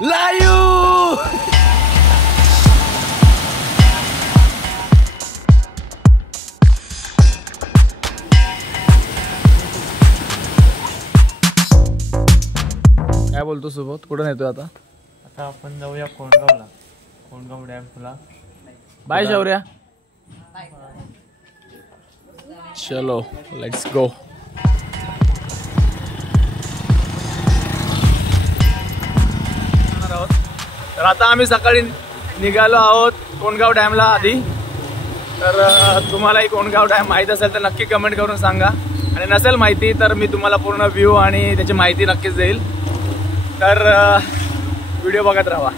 Live काय बोलतो सुबोध, कुठून येतोय आता? आता आपण जाऊया कोंडगावला, कोंडगाव डॅम तुला. बाय शौर्या. चलो लेट्स गो. तर आता आम्ही सकाळी निघालो आहोत कोंडगाव डॅमला आधी. तर तुम्हालाही कोंडगाव डॅम माहीत असेल तर नक्की कमेंट करून सांगा, आणि नसेल माहिती तर मी तुम्हाला पूर्ण व्ह्यू आणि त्याची माहिती नक्कीच देईल. तर व्हिडिओ बघत राहा.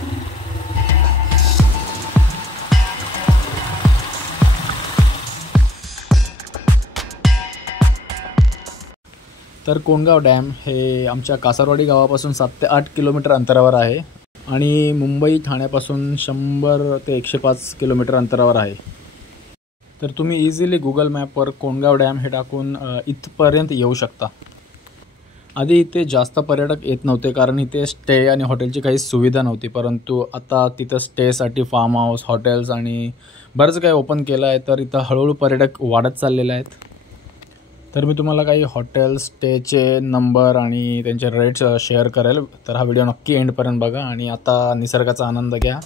तर कोंडगाव डॅम हे आमच्या कासारवाडी गावापासून 7 ते 8 किलोमीटर अंतरावर आहे आणि मुंबई ठाण्यापासून 100 ते 105 किलोमीटर अंतरावर आहे. तर तुम्ही इझिली गुगल मॅपवर कोंडगाव डॅम हे टाकून इथपर्यंत येऊ शकता. आधी इथे जास्त पर्यटक येत नव्हते कारण इथे स्टे आणि हॉटेलची काही सुविधा नव्हती, परंतु आता तिथं स्टेसाठी फार्म हाऊस, हॉटेल्स आणि बरंच काही ओपन केलं आहे. तर इथं हळूहळू पर्यटक वाढत चाललेले आहेत. तर मी तुम्हाला काही हॉटेल स्टेचे नंबर आणि त्यांचे रेट्स शेअर करेल. तर हा व्हिडिओ नक्की एंडपर्यंत बघा आणि आता निसर्गाचा आनंद घ्या.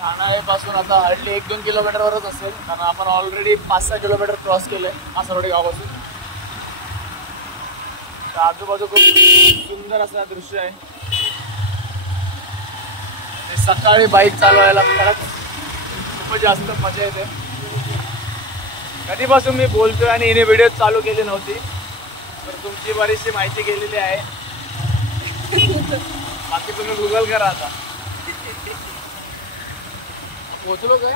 ठाण्यापासून आता हल्ली 1-2 किलोमीटरवरच असेल, कारण आपण ऑलरेडी 5-6 किलोमीटर क्रॉस केले कासारवाडी गावापासून. तर आजूबाजू खूप सुंदर असं दृश्य आहे. सकाळी बाईक चालवायला खरंच खूप जास्त मजा येते. कधीपासून मी बोलतोय आणि हिने व्हिडिओ चालू केली नव्हती, तर तुमची बरीचशी माहिती केलेली आहे. बाकी तुम्ही गुगल करा. आता पोहोचलो काय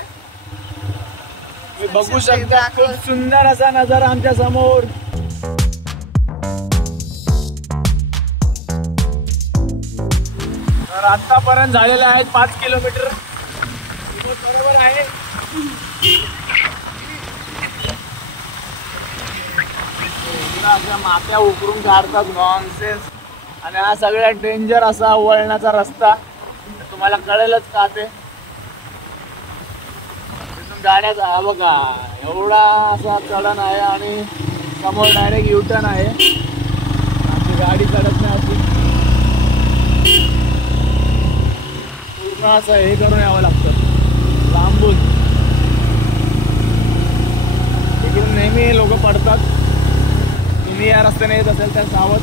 मी बघू शकता. खूप सुंदर असा नजारा आमच्या समोर. तर आतापर्यंत झालेले आहेत 5 किलोमीटर. बरोबर आहे. अशा मात्या उकरून काढतात, नॉनसेन्स. आणि हा सगळ्यात डेंजर असा वळणाचा रस्ता, तुम्हाला कळेलच का ते. गाड्याचा हा बघा एवढा असा चढण आहे आणि समोर डायरेक्ट युटर्न आहे. आमची गाडी चढत नाही अशी, पूर्ण असं हे करून यावं लागतं लांबून. इकडून नेहमी लोक पडतात. तुम्ही या रस्त्याने येत असेल तर सावध.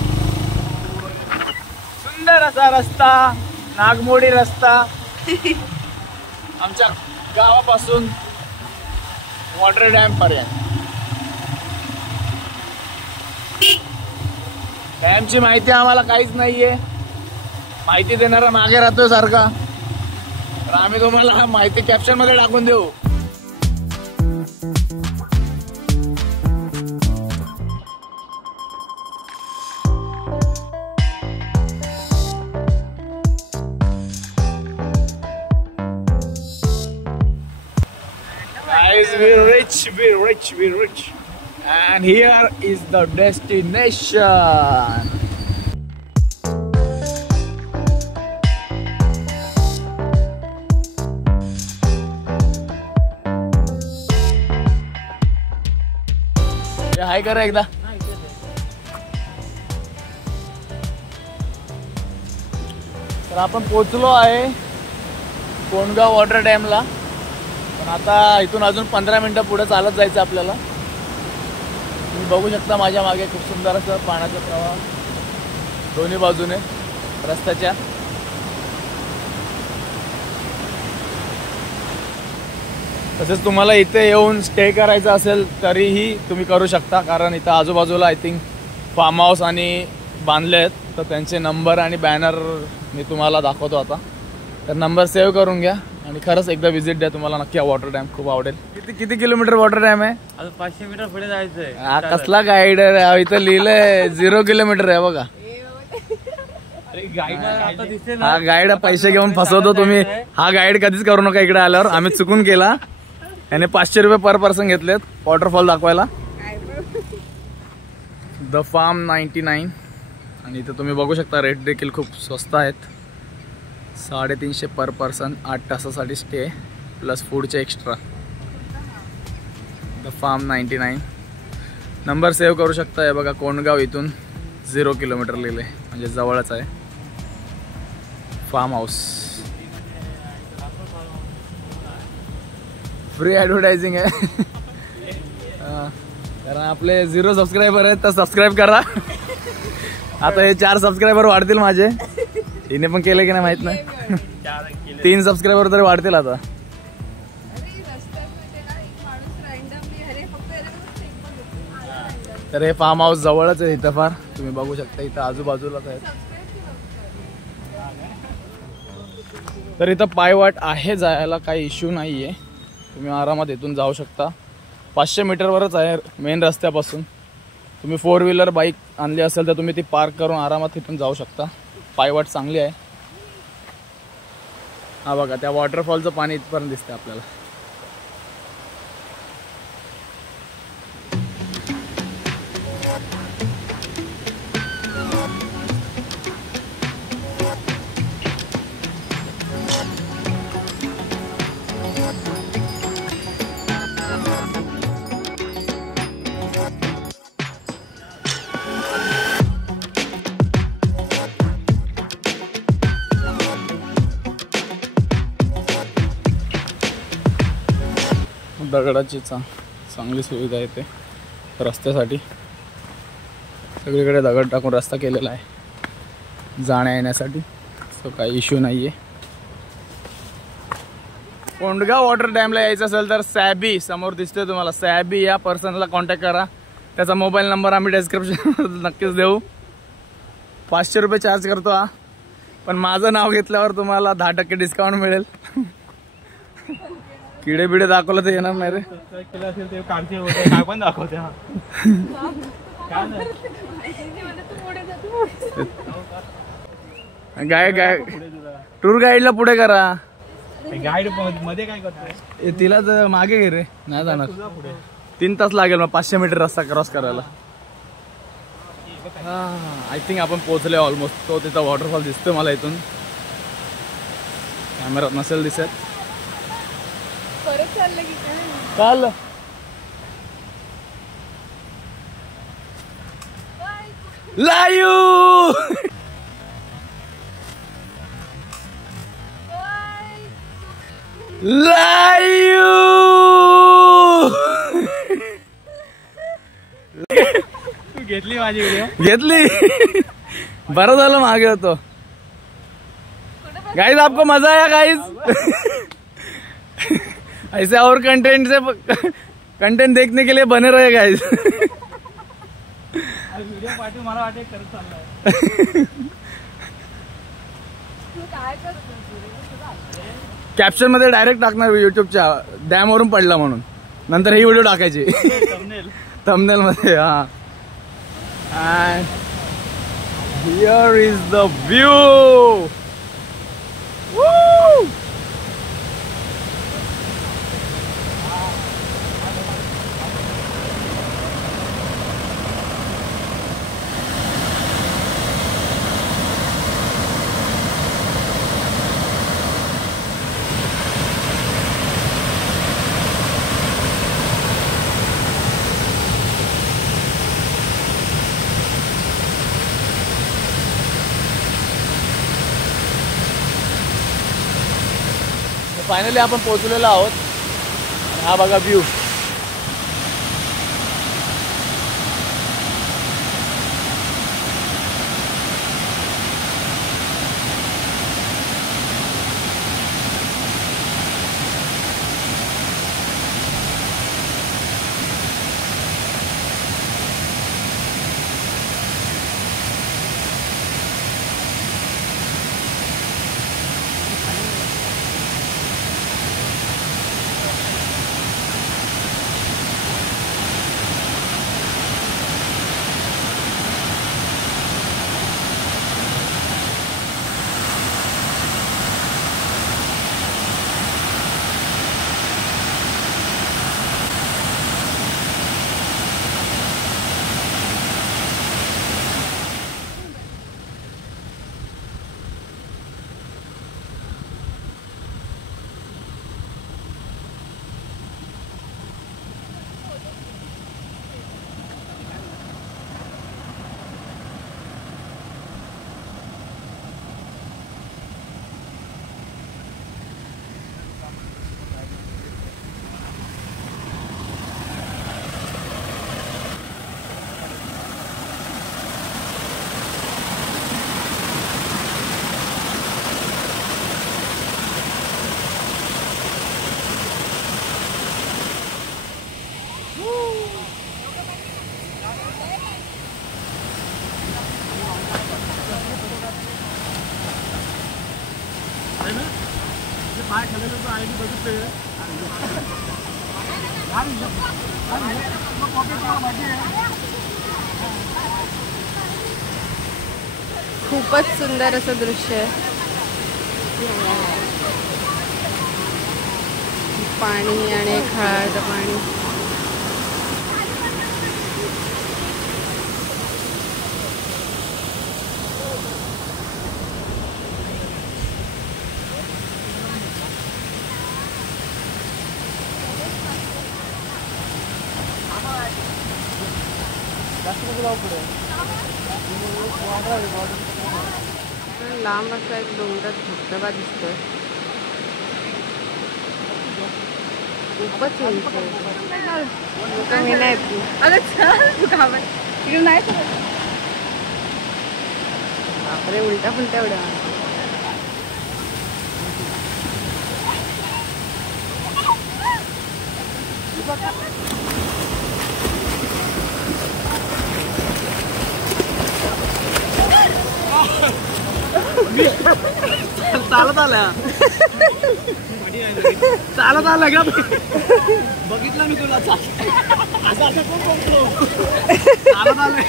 सुंदर असा रस्ता, नागमोडी रस्ता आमच्या गावापासून वॉटर डॅम पर्यंत. डॅमची माहिती आम्हाला काहीच नाहीये. माहिती देणारा मागे राहतोय सारखा, तर आम्ही तुम्हाला माहिती कॅप्शन मध्ये टाकून देऊ. Guys, we're rich, and here is the destination. हाय करा एकदा. तर आपण पोहोचलो आहे कोंडगाव वॉटर डॅमला. पण आता इथून अजून 15 मिनिटं पुढे चालत जायचं आपल्याला. तुम्ही बघू शकता माझ्या मागे खूप सुंदर असं पाण्याचा प्रवाह दोन्ही बाजूने रस्त्याच्या. तसेच तुम्हाला इथे येऊन स्टे करायचं असेल तरीही तुम्ही करू शकता, कारण इथं आजूबाजूला आय थिंक फार्म हाऊस आणि बांधले आहेत. तर त्यांचे नंबर आणि बॅनर मी तुम्हाला दाखवतो आता. तर नंबर सेव्ह करून घ्या आणि खरंच एकदा व्हिजिट द्या. तुम्हाला नक्की हा वॉटर डॅम खूप आवडेल. किती किलोमीटर वॉटर डॅम आहे? अजून 500 मीटर पुढे जायचंय. हा कसला गाईड आहे? इथं लिहिलंय 0 किलोमीटर आहे बघा. हा गाईड पैसे घेऊन फसवतो तुम्ही. हा गाईड कधीच करू नका इकडे आल्यावर. आम्ही चुकून केला. याने 500 रुपये पर पर्सन घेतलेत वॉटरफॉल दाखवायला. द फार्म 99 आणि इथं तुम्ही बघू शकता रेट देखील खूप स्वस्त आहेत. 350 पर पर्सन 8 तासासाठी स्टे प्लस फूडचे extra. The farm 99 number save करू शकता. हे बघा कोंडगाव इथून 0 किलोमीटर लिहिले म्हणजे जवळच आहे फार्म हाऊस. फ्री ॲडव्हर्टायझिंग आहे. कारण आपले 0 सबस्क्रायबर आहेत तर सबस्क्राईब करा. आता हे 4 सबस्क्रायबर वाढतील माझे. हिने पण केले की नाही माहित नाही. 3 सबस्क्रायबर तरी वाढतील आता. तर हे फार्म हाऊस जवळच आहे इथं फार. तुम्ही बघू शकता इथं आजूबाजूलाच आहे. तर इथं पायवाट आहे जायला, काही इश्यू नाही आहे. तुम्ही आरामात इथून जाऊ शकता. 500 मीटरवरच आहे मेन रस्त्यापासून. तुम्ही 4 व्हीलर बाईक आणली असेल तर तुम्ही ती पार्क करून आरामात तिथून जाऊ शकता. पायवाट चांगली आहे. हा बघा त्या वॉटरफॉलचं पाणी इथपर्यंत दिसतंय आपल्याला. दगडाची चांगली सुविधा आहे ते रस्त्यासाठी. सगळीकडे दगड टाकून रस्ता केलेला आहे जाण्या येण्यासाठी. सो काही इश्यू नाही आहे. कोंडगाव वॉटर डॅमला यायचं असेल तर सॅबी समोर दिसतोय तुम्हाला. सॅबी या पर्सनला कॉन्टॅक्ट करा. त्याचा मोबाईल नंबर आम्ही डिस्क्रिप्शन नक्कीच देऊ. 500 रुपये चार्ज करतो हा. पण माझं नाव घेतल्यावर तुम्हाला 10% डिस्काउंट मिळेल. किडे बिडे दाखवलं तर येणार नाही रे. केलं असेल ते काय पण दाखवते. काय टूर गाईडला पुढे करा. गाईड मध्ये काय करतोय. तिला तर मागे घे रे. नाही जाणार. 3 तास लागेल मग 500 मीटर रस्ता क्रॉस करायला. आय थिंक आपण पोहोचले ऑलमोस्ट. तो तिथं वॉटरफॉल दिसतोय मला इथून. कॅमेरात नसेल दिसत. काल लायू लायू घेतली माझी व्हिडिओ. घेतली. बरं झालं मागे होतो. गाइस आपको मजा आया गाइस. ऐसे और कंटेंट देखने के लिए बने रहे गाइस. व्हिडिओ पाठी मला वाटते करत चाललाय. कॅप्शन मध्ये डायरेक्ट टाकणार युट्यूबच्या डॅम वरून पडला म्हणून. नंतर ही व्हिडिओ टाकायची थंबनेल मध्ये. हा here is the view. Finally आपण पोहोचलेलो आहोत. हा बघा व्ह्यू. खूपच सुंदर असं दृश्य आहे. पाणी आणि खळाळतं पाणी. लांब असा एक डोंगर धबधबा दिसतोय. खूपच उंच कमी नाही. बापरे, उलटा फुलटा एवढ्या. चालत आला चालत आला का बघितलं मी तुला चालत आलं.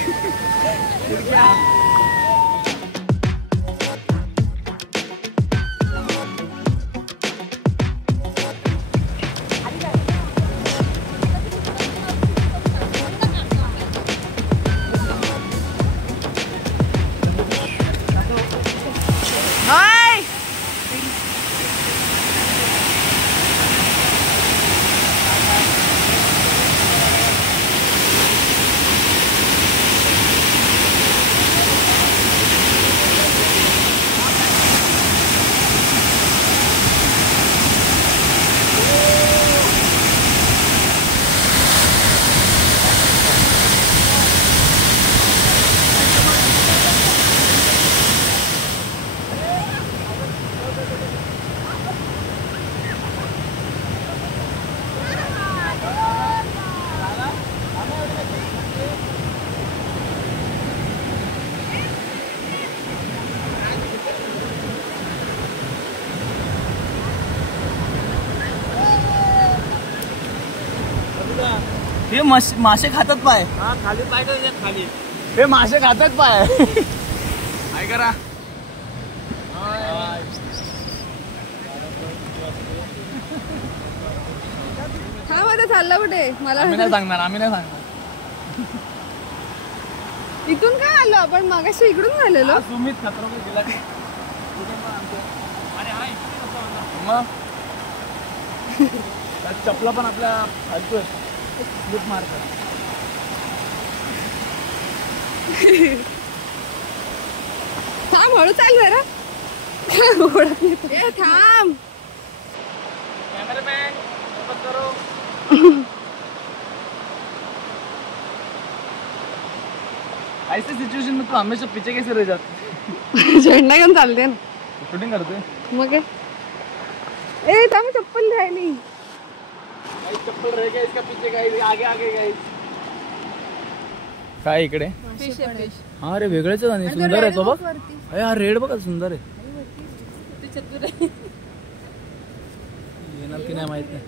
हे मासे खातात पाय. हा खाली पाय खाली. हे मासे खातात पाय. काय करा. हा माझा चालला कुठे मला नाही सांगणार. आम्ही नाही सांगणार. इथून काय आलो आपण मागाशी इकडून आलेलो. सुमित खतरों जिल्हा मग चपला पण आपल्या ऐकतोय स्लिप मारतात. थांब हळू चाल जरा. थांब. कॅमेरामॅन फोकस करो. ऐसे सिचुएशन में तो हमेशा पीछे कैसे रह जाते. झेंडा घेऊन चालते ना. शूटिंग करतोय मग ए थांब चप्पल राहिली. चप्पल रह गया इसका पीछे गाइस. आगे आगे गाइस. काय इकडे. हा रे वेगळेच आहे. सुंदर आहे तो बघ. अरे हा रेड बघा सुंदर आहे. येणार की नाही माहित नाही.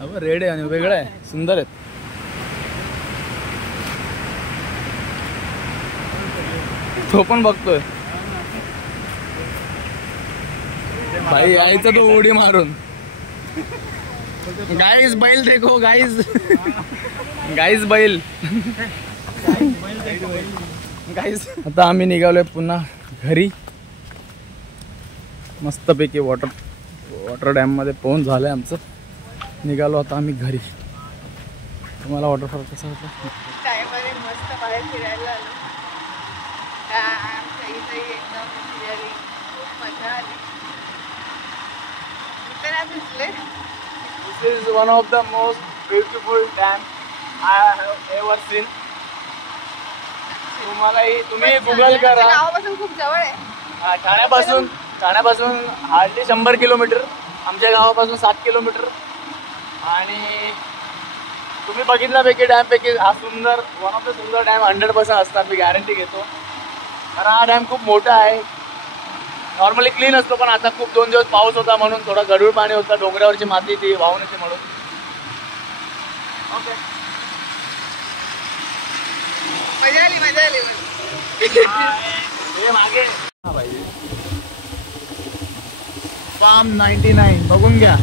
अबे रेड आहे आणि वेगळं आहे. सुंदर आहे. तो पण बघतोय भाई. यायचा तो उडी मारून. गाईज बैल देखो गाईज. गाईज बैल. गाईज आता आम्ही निघालोय पुन्हा घरी. मस्तपैकी वॉटर डॅम मध्ये पोहून झालंय आमचं. निघालो आता आम्ही घरी. तुम्हाला वॉटरफॉल कसा होता. मस्त बाहेर फिरायला आलो. एकदम फिरायला खूप मजा आली. This is one of the most beautiful dam I have ever seen. तुम्ही गुगल करा. गावापासून खूप जवळ आहे. ठाण्यापासून हार्डली 100 किलोमीटर. आमच्या गावापासून 7 किलोमीटर. आणि तुम्ही बघितल्यापैकी डॅम पैकी हा सुंदर वन ऑफ द सुंदर डॅम 100% असणार. मी गॅरंटी घेतो. कारण हा डॅम खूप मोठा आहे. नॉर्मली क्लीन असतो, पण आता खूप 2 दिवस पाऊस होता म्हणून थोडा गढूळ पाणी होतं, डोंगरावरची माती ती वाहून येते म्हणून. ओके, मजा आली मजा आली. हे मागे हा भाई फार्म 99 बघून घ्या.